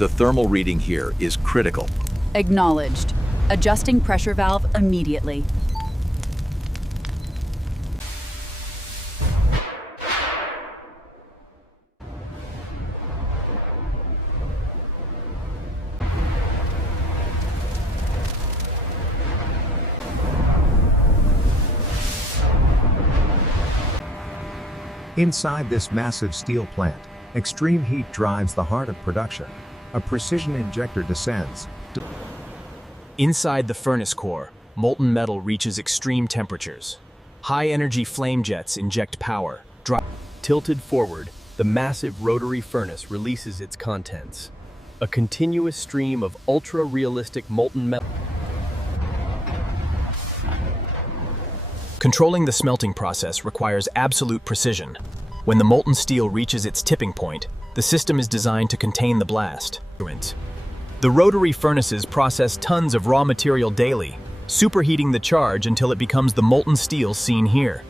The thermal reading here is critical. Acknowledged. Adjusting pressure valve immediately. Inside this massive steel plant, extreme heat drives the heart of production. A precision injector descends. Inside the furnace core, molten metal reaches extreme temperatures. High-energy flame jets inject power. Tilted forward, the massive rotary furnace releases its contents. A continuous stream of ultra-realistic molten metal. Controlling the smelting process requires absolute precision. When the molten steel reaches its tipping point, the system is designed to contain the blast. The rotary furnaces process tons of raw material daily, superheating the charge until it becomes the molten steel seen here.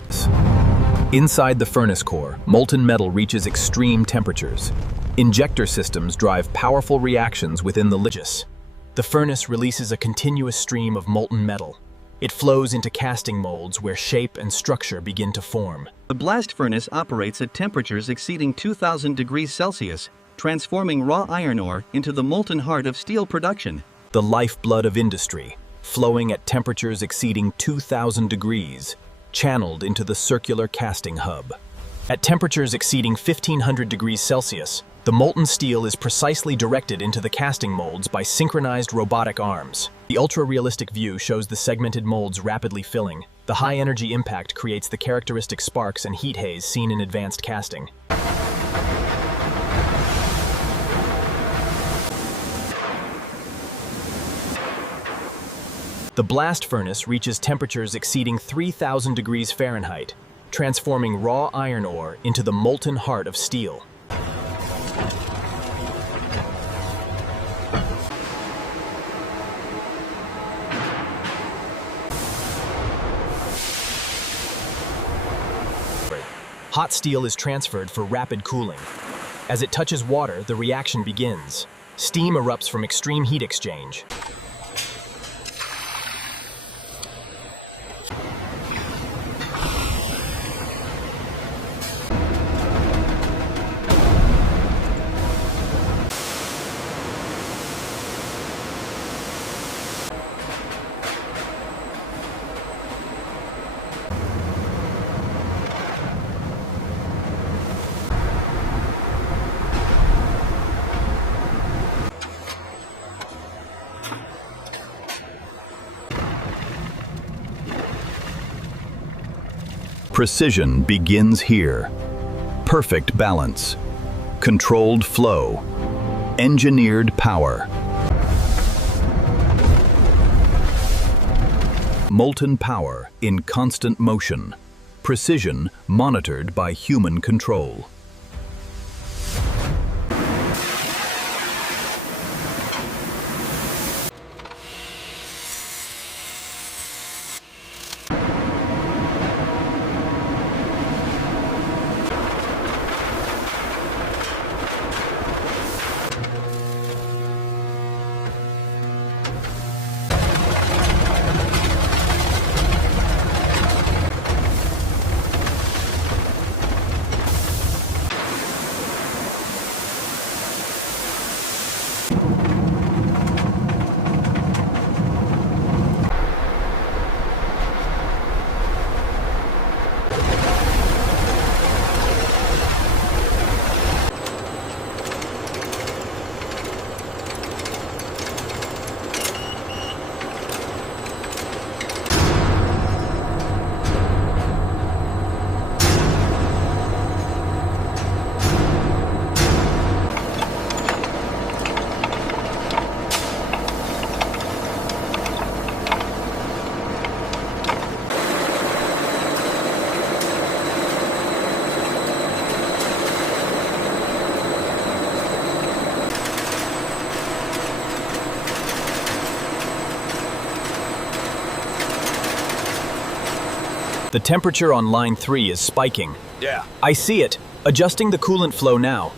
Inside the furnace core, molten metal reaches extreme temperatures. Injector systems drive powerful reactions within the ligis. The furnace releases a continuous stream of molten metal. It flows into casting molds where shape and structure begin to form. The blast furnace operates at temperatures exceeding 2,000 degrees Celsius, transforming raw iron ore into the molten heart of steel production. The lifeblood of industry, flowing at temperatures exceeding 2,000 degrees, channeled into the circular casting hub. At temperatures exceeding 1,500 degrees Celsius, the molten steel is precisely directed into the casting molds by synchronized robotic arms. The ultra-realistic view shows the segmented molds rapidly filling. The high-energy impact creates the characteristic sparks and heat haze seen in advanced casting. The blast furnace reaches temperatures exceeding 3,000 degrees Fahrenheit, transforming raw iron ore into the molten heart of steel. Hot steel is transferred for rapid cooling. As it touches water, the reaction begins. Steam erupts from extreme heat exchange. Precision begins here. Perfect balance. Controlled flow. Engineered power. Molten power in constant motion. Precision monitored by human control. The temperature on line 3 is spiking. Yeah. I see it. Adjusting the coolant flow now.